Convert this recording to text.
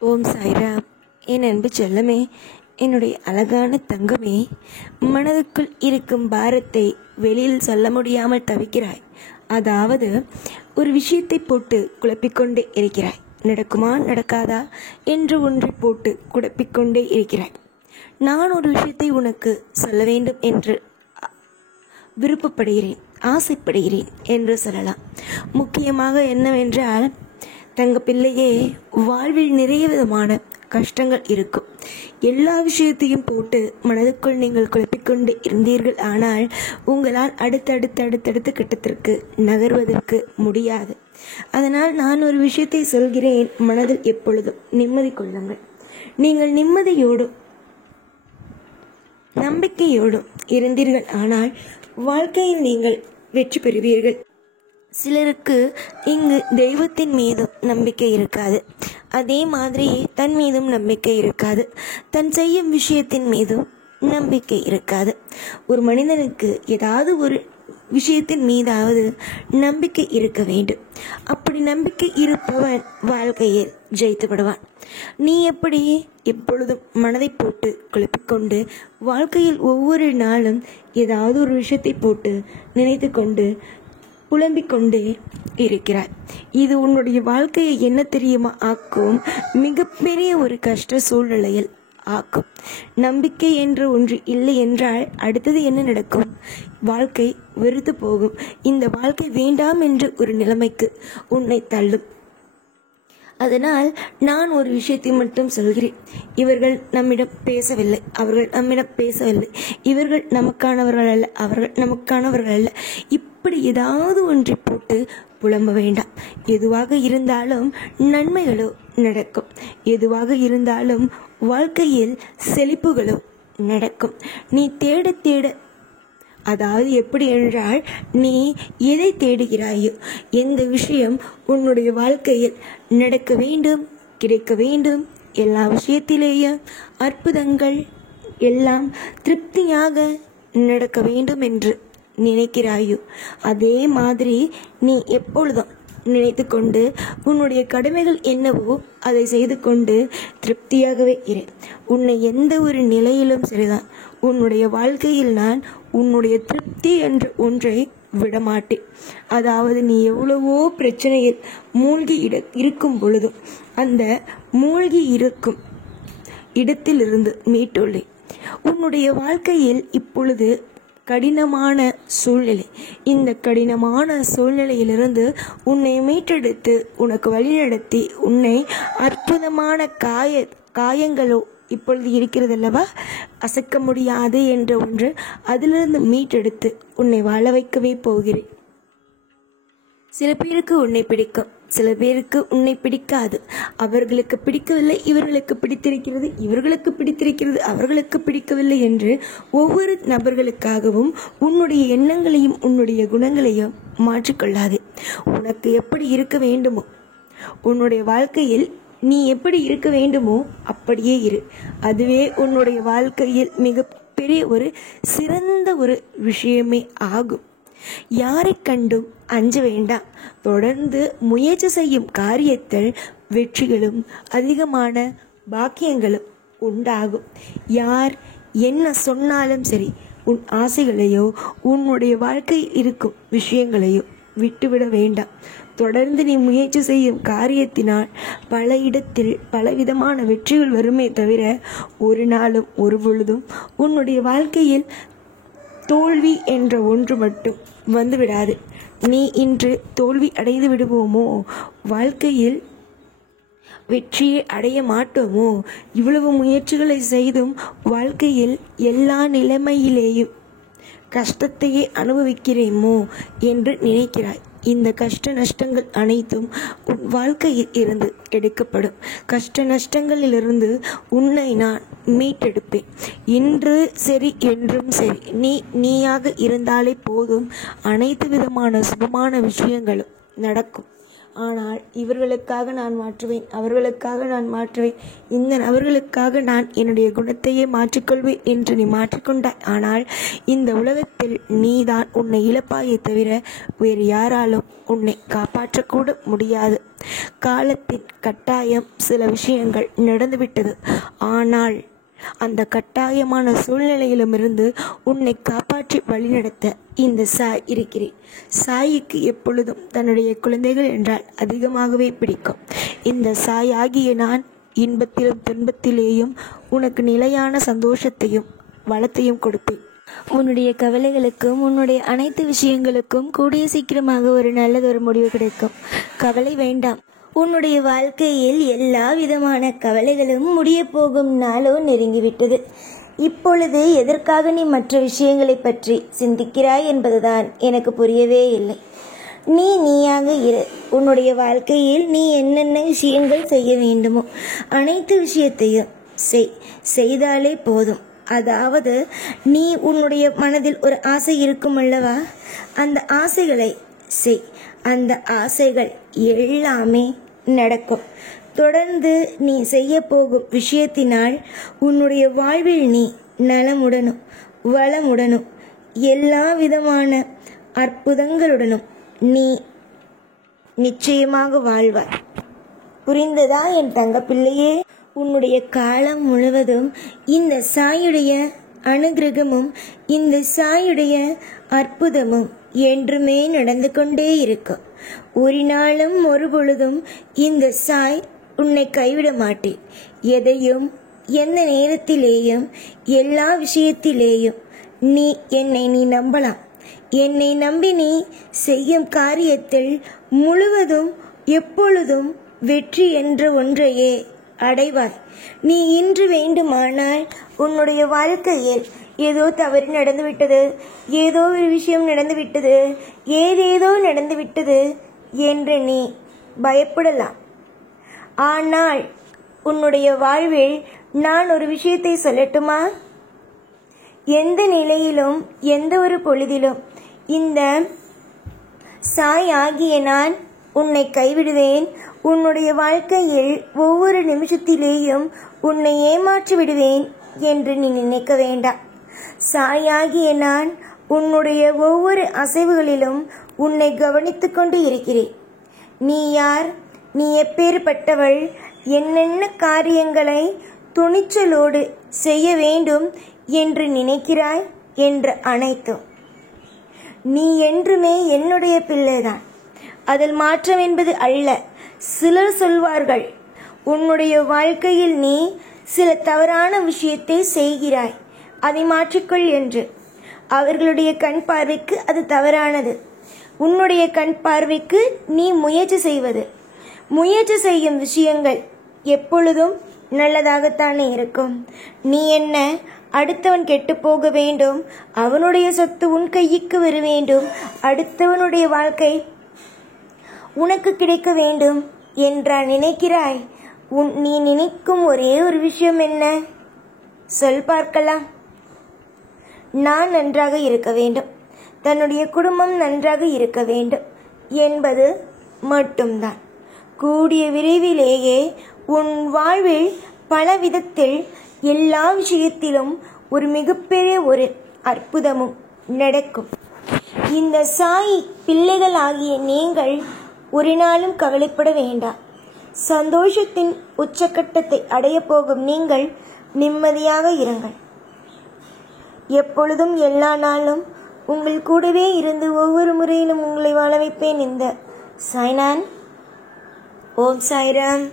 ஓம் சாய்ராம். என் அன்பு செல்லமே, என்னுடைய அழகான தங்கமே, மனதுக்குள் இருக்கும் பாரத்தை வெளியில் சொல்ல முடியாமல் தவிக்கிறாய். அதாவது ஒரு விஷயத்தை போட்டு குழப்பிக்கொண்டே இருக்கிறாய். நடக்குமா நடக்காதா என்று ஒன்றை போட்டு குழப்பிக்கொண்டே இருக்கிறாய். நான் ஒரு விஷயத்தை உனக்கு சொல்ல வேண்டும் என்று விருப்பப்படுகிறேன், ஆசைப்படுகிறேன் என்று சொல்லலாம். முக்கியமாக என்னவென்றால், தங்க பிள்ளையே, வாழ்வில் நிறைய விதமான கஷ்டங்கள் இருக்கும். எல்லா விஷயத்தையும் போட்டு மனதுக்குள் நீங்கள் குழப்பிக்கொண்டு இருந்தீர்கள். ஆனால் உங்களால் அடுத்தடுத்து கட்டத்திற்கு நகர்வதற்கு முடியாது. அதனால் நான் ஒரு விஷயத்தை சொல்கிறேன், மனதில் எப்பொழுதும் நிம்மதி கொள்ளுங்கள். நீங்கள் நிம்மதியோடும் நம்பிக்கையோடும் இருந்தீர்கள் ஆனால் வாழ்க்கையில் நீங்கள் வெற்றி பெறுவீர்கள். சிலருக்கு இங்கு தெய்வத்தின் மீதும் நம்பிக்கை இருக்காது, அதே மாதிரியே தன் மீதும் நம்பிக்கை இருக்காது, தன் செய்யும் விஷயத்தின் மீதும் நம்பிக்கை இருக்காது. ஒரு மனிதனுக்கு ஏதாவது ஒரு விஷயத்தின் மீதாவது நம்பிக்கை இருக்க வேண்டும். அப்படி நம்பிக்கை இருப்பவன் வாழ்க்கையில் ஜெயித்து விடுவான். நீ எப்படி எப்பொழுதும் மனதை போட்டு குழப்பிக்கொண்டு வாழ்க்கையில் ஒவ்வொரு நாளும் ஏதாவது ஒரு விஷயத்தை போட்டு நினைத்து கொண்டு புலம்பிக் கொண்டே இருக்கிறாய். இது உன்னுடைய வாழ்க்கையை என்ன தெரியுமா ஆக்கும்? மிகப்பெரிய ஒரு கஷ்ட சூழ்நிலையில் ஆக்கும். நம்பிக்கை என்று ஒன்று இல்லை என்றால் அடுத்தது என்ன நடக்கும்? வாழ்க்கை வெறுத்து போகும். இந்த வாழ்க்கை வேண்டாம் என்று ஒரு நிலைமைக்கு உன்னை தள்ளும். அதனால் நான் ஒரு விஷயத்தை மட்டும் சொல்கிறேன். இவர்கள் நம்மிடம் பேசவில்லை, அவர்கள் நம்மிடம் பேசவில்லை, இவர்கள் நமக்கானவர்கள் அல்ல, அவர்கள் நமக்கானவர்கள் அல்ல, இப்படி ஏதாவது ஒன்றை போட்டு புலம்ப வேண்டாம். எதுவாக இருந்தாலும் நன்மைகளோ நடக்கும். எதுவாக இருந்தாலும் வாழ்க்கையில் செழிப்புகளோ நடக்கும். நீ தேட தேட, அதாவது எப்படி என்றால், நீ எதை தேடுகிறாயோ, எந்த விஷயம் உன்னுடைய வாழ்க்கையில் நடக்க வேண்டும், கிடைக்க வேண்டும், எல்லா விஷயத்திலேயும் அற்புதங்கள் எல்லாம் திருப்தியாக நடக்க வேண்டும் என்று நினைக்கிறாயோ, அதே மாதிரி நீ எப்பொழுதும் நினைத்து கொண்டு உன்னுடைய கடமைகள் என்னவோ அதை செய்து கொண்டு திருப்தியாகவே இரு. உன்னை எந்த ஒரு நிலையிலும் சரிதான், உன்னுடைய வாழ்க்கையில் நான் உன்னுடைய திருப்தி என்ற ஒன்றை விடமாட்டேன். அதாவது நீ எவ்வளவோ பிரச்சனையில் மூழ்கி இருக்கும் பொழுதும் அந்த மூழ்கி இருக்கும் இடத்திலிருந்து மீட்டுள்ளேன். உன்னுடைய வாழ்க்கையில் இப்பொழுது கடினமான சூழ்நிலை. இந்த கடினமான சூழ்நிலையிலிருந்து உன்னை மீட்டெடுத்து உனக்கு வழிநடத்தி உன்னை அற்புதமான காயங்களோ இப்பொழுது இருக்கிறது அல்லவா, அசைக்க முடியாது என்ற ஒன்று, அதிலிருந்து மீட்டெடுத்து உன்னை வாழ வைக்கவே போகிறேன். சில பேருக்கு உன்னை பிடிக்கும், சில பேருக்கு உன்னை பிடிக்காது. அவர்களுக்கு பிடிக்கவில்லை, இவர்களுக்கு பிடித்திருக்கிறது, இவர்களுக்கு பிடித்திருக்கிறது, அவர்களுக்கு பிடிக்கவில்லை என்று ஒவ்வொரு நபர்களுக்காகவும் உன்னுடைய எண்ணங்களையும் உன்னுடைய குணங்களையும் மாற்றிக்கொள்ளாதே. உனக்கு எப்படி இருக்க வேண்டுமோ, உன்னுடைய வாழ்க்கையில் நீ எப்படி இருக்க வேண்டுமோ அப்படியே இரு. அதுவே உன்னுடைய வாழ்க்கையில் மிகப்பெரிய ஒரு சிறந்த ஒரு விஷயமே ஆகும். யாரை கண்டும் அஞ்ச வேண்டாம். தொடர்ந்து முயற்சி செய்யும் காரியத்தில் வெற்றிகளும் அதிகமான பாக்கியங்களும் உண்டாகும். யார் என்ன சொன்னாலும் சரி, உன் ஆசைகளையோ உன்னுடைய வாழ்க்கையில் இருக்கும் விஷயங்களையோ விட்டுவிட வேண்டாம். தொடர்ந்து நீ முயற்சி செய்யும் காரியத்தினால் பல இடத்தில் பலவிதமான வெற்றிகள் வருமே தவிர ஒரு நாளும் ஒரு பொழுதும் உன்னுடைய வாழ்க்கையில் தோல்வி என்ற ஒன்று மட்டும் வந்துவிடாது. நீ இன்று தோல்வி அடைந்து விடுவோமோ, வாழ்க்கையில் வெற்றியை அடைய மாட்டோமோ, இவ்வளவு முயற்சிகளை செய்தும் வாழ்க்கையில் எல்லா நிலைமையிலேயும் கஷ்டத்தையே அனுபவிக்கிறேமோ என்று நினைக்கிறாய். இந்த கஷ்ட நஷ்டங்கள் அனைத்தும் உன் வாழ்க்கையில் இருந்து எடுக்கப்படும். கஷ்ட நஷ்டங்களிலிருந்து உன்னை நான் மீட்டெடுப்பேன். இன்று சரி, என்றும் சரி, நீயாக இருந்தாலே போதும். அனைத்து விதமான சுபமான விஷயங்களும் நடக்கும். ஆனால் இவர்களுக்காக நான் மாற்றுவேன், அவர்களுக்காக நான் மாற்றுவேன், இந்த நபர்களுக்காக நான் என்னுடைய குணத்தையே மாற்றிக்கொள்வேன் என்று நீ மாற்றிக்கொண்டாய். ஆனால் இந்த உலகத்தில் நீதான் உன்னை இழப்பாயே தவிர வேறு யாராலும் உன்னை காப்பாற்றக்கூட முடியாது. காலத்தின் கட்டாயம் சில விஷயங்கள் நடந்துவிட்டது. ஆனால் அந்த கட்டாயமான சூழ்நிலையிலுமிருந்து உன்னை காப்பாற்றி வழிநடத்த இந்த சாய் இருக்கிறேன். சாய்க்கு எப்பொழுதும் தன்னுடைய குழந்தைகள் என்றால் அதிகமாகவே பிடிக்கும். இந்த சாய் ஆகிய நான் இன்பத்திலும் துன்பத்திலேயும் உனக்கு நிலையான சந்தோஷத்தையும் வளத்தையும் கொடுப்பேன். உன்னுடைய கவலைகளுக்கும் உன்னுடைய அனைத்து விஷயங்களுக்கும் கூடிய சீக்கிரமாக ஒரு நல்லதொரு முடிவு கிடைக்கும். கவலை வேண்டாம். உன்னுடைய வாழ்க்கையில் எல்லா விதமான கவலைகளும் முடிய போகும் நாளோ நெருங்கிவிட்டது. இப்பொழுது எதற்காக நீ மற்ற விஷயங்களை பற்றி சிந்திக்கிறாய் என்பதுதான் எனக்கு புரியவே இல்லை. நீயாக இரு. உன்னுடைய வாழ்க்கையில் நீ என்னென்ன விஷயங்கள் செய்ய வேண்டுமோ அனைத்து விஷயத்தையும் செய்தாலே போதும். அதாவது நீ உன்னுடைய மனதில் ஒரு ஆசை இருக்கும் அல்லவா, அந்த ஆசைகளை செய். அந்த ஆசைகள் எல்லாமே நடக்கும். தொடர்ந்து நீ செய்ய போகும் விஷயத்தினால் உன்னுடைய வாழ்வில் நீ நலமுடனும் வளமுடனும் எல்லா விதமான அற்புதங்களுடனும் நீ நிச்சயமாக வாழ்வாய். புரிந்ததா என் தங்கப்பிள்ளையே? உன்னுடைய காலம் முழுவதும் இந்த சாயுடைய அனுகிரகமும் இந்த சாயுடைய அற்புதமும் என்றுமே நடந்து கொண்டே இருக்கும். ஒரு நாளும் ஒரு பொழுதும் இந்த சாய் உன்னை கைவிட மாட்டேன். எதையும் எந்த நேரத்திலேயும் எல்லா விஷயத்திலேயும் என்னை நம்பலாம். என்னை நம்பி நீ செய்யும் காரியத்தில் முழுவதும் எப்பொழுதும் வெற்றி என்ற ஒன்றையே அடைவாய். நீ இன்று வேண்டுமானால் உன்னுடைய வாழ்க்கையில் ஏதோ தவறு நடந்துவிட்டது, ஏதோ ஒரு விஷயம் நடந்துவிட்டது, ஏதேதோ நடந்துவிட்டது என்று நீ பயப்படலாம். ஆனால் உன்னுடைய வாழ்வில் நான் ஒரு விஷயத்தை சொல்லட்டுமா? எந்த நிலையிலும் எந்த ஒரு பொழுதிலும் இந்த சாய் ஆகிய நான் உன்னை கைவிடுவேன். உன்னுடைய வாழ்க்கையில் ஒவ்வொரு நிமிஷத்திலேயும் உன்னை ஏமாற்றி விடுவேன் என்று நீ நினைக்க வேண்டாம். சாயாகிய நான் உன்னுடைய ஒவ்வொரு அசைவுகளிலும் உன்னை கவனித்து கொண்டு இருக்கிறேன். நீ யார், நீ எப்பேற்பட்டவள், என்னென்ன காரியங்களை துணிச்சலோடு செய்ய வேண்டும் என்று நினைக்கிறாய் என்று அனைத்தும் நீ என்றுமே என்னுடைய பிள்ளைதான். அதில் மாற்றம் என்பது அல்ல. சிலர் சொல்வார்கள், உன்னுடைய வாழ்க்கையில் நீ சில தவறான விஷயத்தை செய்கிறாய், அதை மாற்றிக்கொள் என்று. அவர்களுடைய கண் பார்வைக்கு அது தவறானது. உன்னுடைய கண் பார்வைக்கு நீ முயற்சி செய்யும் விஷயங்கள் எப்பொழுதும் நல்லதாகத்தானே இருக்கும். நீ என்ன, அடுத்தவன் கெட்டு போக வேண்டும், அவனுடைய சொத்து உன் கைக்கு வர வேண்டும், அடுத்தவனுடைய வாழ்க்கை உனக்கு கிடைக்க வேண்டும் என்றா நினைக்கிறாய்? நீ நினைக்கும் ஒரே ஒரு விஷயம் என்ன? சொல் பார்க்கலாம். நான் நன்றாக இருக்க வேண்டும், தன்னுடைய குடும்பம் நன்றாக இருக்க வேண்டும் என்பது மட்டும்தான். கூடிய விரைவிலேயே உன் வாழ்வில் பல விதத்தில் எல்லா விஷயத்திலும் ஒரு மிகப்பெரிய ஒரு அற்புதமும் நடக்கும். இந்த சாய் பிள்ளைகள் ஆகிய நீங்கள் ஒரு நாளும் கவலைப்பட வேண்டாம். சந்தோஷத்தின் உச்சக்கட்டத்தை அடைய போகும் நீங்கள் நிம்மதியாக இருங்கள். எப்பொழுதும் எல்லா நாளும் உங்கள் கூடவே இருந்து ஒவ்வொரு முறையிலும் உங்களை வாழ வைப்பேன் இந்த சாய்நான். ஓம் சாய்ராம்.